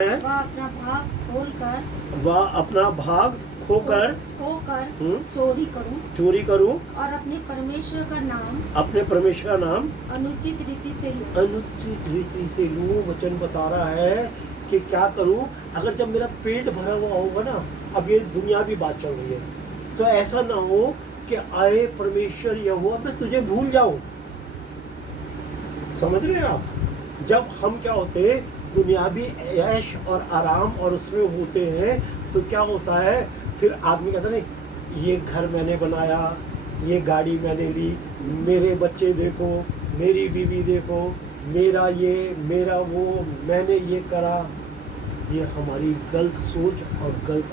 वह अपना भाग खोकर चोरी करूं और अपने परमेश्वर का नाम अनुचित रीति से लूं। वचन बता रहा है कि क्या करूं। अगर जब मेरा पेट भरा हुआ होगा ना, अब ये दुनिया भी बात चल रही है, तो ऐसा ना हो कि आए परमेश्वर यहोवा मैं तुझे भूल जाऊं। समझ रहे हैं आप? जब हम क्या होते हैं, दुनियावी ऐश और आराम और उसमें होते हैं, तो क्या होता है, फिर आदमी कहता नहीं ये घर मैंने बनाया, ये गाड़ी मैंने ली, मेरे बच्चे देखो, मेरी बीवी देखो, मेरा ये मेरा वो, मैंने ये करा। ये हमारी गलत सोच और गलत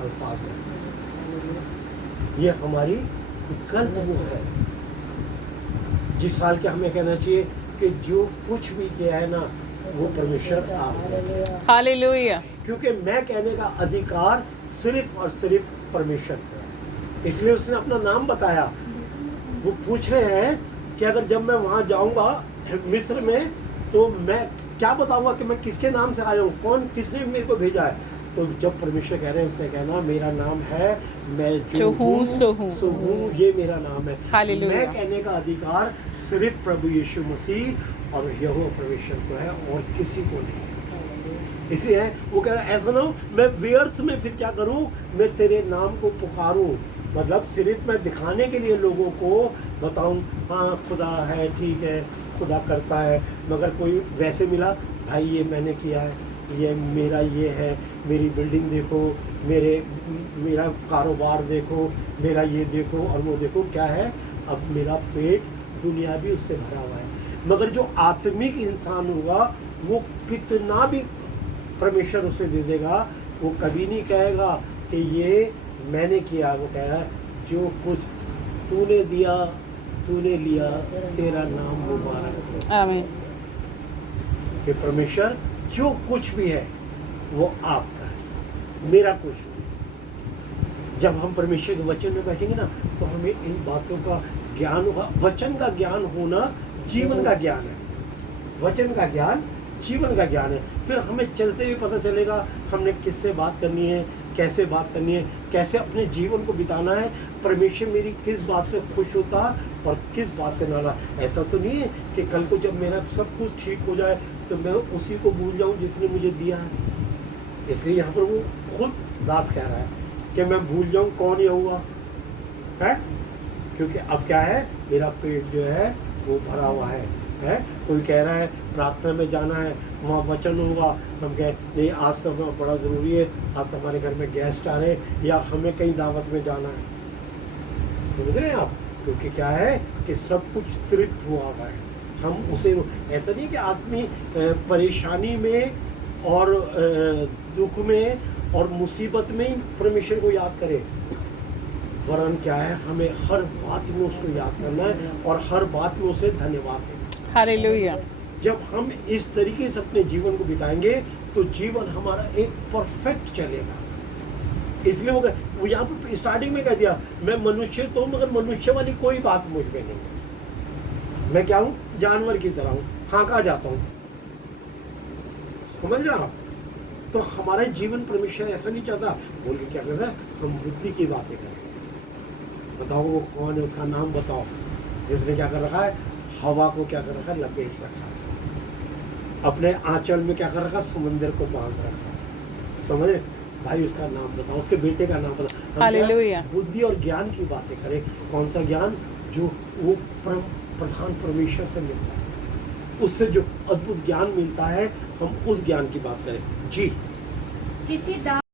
अल्फाज है। ये हमारी गलत वो है। जिस हाल के हमें कहना चाहिए कि जो कुछ भी किया है ना, वो परमेश्वर आप। हालेलुया। क्योंकि मैं कहने का अधिकार सिर्फ और सिर्फ परमेश्वर को है। इसलिए उसने अपना नाम बताया। वो पूछ रहे हैं कि अगर जब मैं वहां जाऊंगा मिस्र में, तो मैं क्या बताऊंगा कि मैं किसके नाम से आया हूँ, कौन किसने मेरे को भेजा है। तो जब परमेश्वर कह रहे हैं, उससे कहना मेरा नाम है मैं जो हूँ सो हूँ, ये मेरा नाम है। मैं कहने का अधिकार सिर्फ प्रभु यीशु मसीह और यहोवा परमेश्वर को है और किसी को नहीं है। इसलिए वो कह रहा है ऐसा ना हो मैं व्यर्थ में फिर क्या करूं, मैं तेरे नाम को पुकारूं। मतलब सिर्फ मैं दिखाने के लिए लोगों को बताऊं, हाँ खुदा है, ठीक है, खुदा करता है, मगर कोई वैसे मिला, भाई ये मैंने किया है, ये मेरा ये है, मेरी बिल्डिंग देखो, मेरा कारोबार देखो, मेरा ये देखो और वो देखो, क्या है, अब मेरा पेट दुनिया भी उससे भरा हुआ है। मगर जो आत्मिक इंसान होगा, वो कितना भी परमेश्वर उसे दे देगा, वो कभी नहीं कहेगा कि ये मैंने किया। वो कहेगा जो कुछ तूने दिया, तूने लिया, तेरा नाम मुबारक हो। आमीन। कि परमेश्वर जो कुछ भी है वो आपका है, मेरा कुछ नहीं। जब हम परमेश्वर के वचन में बैठेंगे ना, तो हमें इन बातों का ज्ञान होगा। वचन का ज्ञान होना जीवन का ज्ञान है। वचन का ज्ञान जीवन का ज्ञान है। फिर हमें चलते हुए पता चलेगा हमने किससे बात करनी है, कैसे बात करनी है, कैसे अपने जीवन को बिताना है। परमेश्वर मेरी किस बात से खुश होता और किस बात से नाराज। ऐसा तो नहीं है कि कल को जब मेरा सब कुछ ठीक हो जाए तो मैं उसी को भूल जाऊं जिसने मुझे दिया है। इसलिए यहाँ पर वो खुद दास कह रहा है कि मैं भूल जाऊं कौन यहोवा है, क्योंकि अब क्या है, मेरा पेट जो है वो भरा हुआ है। कोई कह रहा है प्रार्थना में जाना है, वहाँ वचन होगा, हम कहें नहीं आज तो हमें बड़ा ज़रूरी है, आज तो हमारे घर में गेस्ट आ रहे हैं या हमें कहीं दावत में जाना है। समझ रहे हैं आप? क्योंकि क्या है कि सब कुछ तृप्त हुआ हुआ है। हम उसे ऐसा नहीं कि आदमी परेशानी में और दुख में और मुसीबत में ही परमेश्वर को याद करे, वरन क्या है, हमें हर बात में उसको याद करना है और हर बात में उसे धन्यवाद देना। हालेलुया। जब हम इस तरीके से अपने जीवन को बिताएंगे तो जीवन हमारा एक परफेक्ट चलेगा। इसलिए वो यहाँ पर स्टार्टिंग में कह दिया मैं मनुष्य तो, मगर मनुष्य वाली कोई बात मुझ में नहीं है। मैं क्या हूँ, जानवर की तरह हूँ, हाँका जाता हूँ। समझ रहे आप? तो हमारा जीवन परमेश्वर ऐसा नहीं चाहता। बोल के क्या करता है, हम बुद्धि की बातें करें। बताओ वो कौन है, उसका नाम बताओ, जिसने क्या कर रखा है, हवा को क्या कर रखा है, लपेट रखा है, अपने आंचल में क्या कर रखा है, समुद्र को बांध रखा है। समझ रहे भाई? उसका नाम बताओ, उसके बेटे का नाम बताओ। हालेलुया। बुद्धि और ज्ञान की बातें करें। कौन सा ज्ञान? जो वो प्रधान परमेश्वर से मिलता है, उससे जो अद्भुत ज्ञान मिलता है, हम उस ज्ञान की बात करें। जी। किसी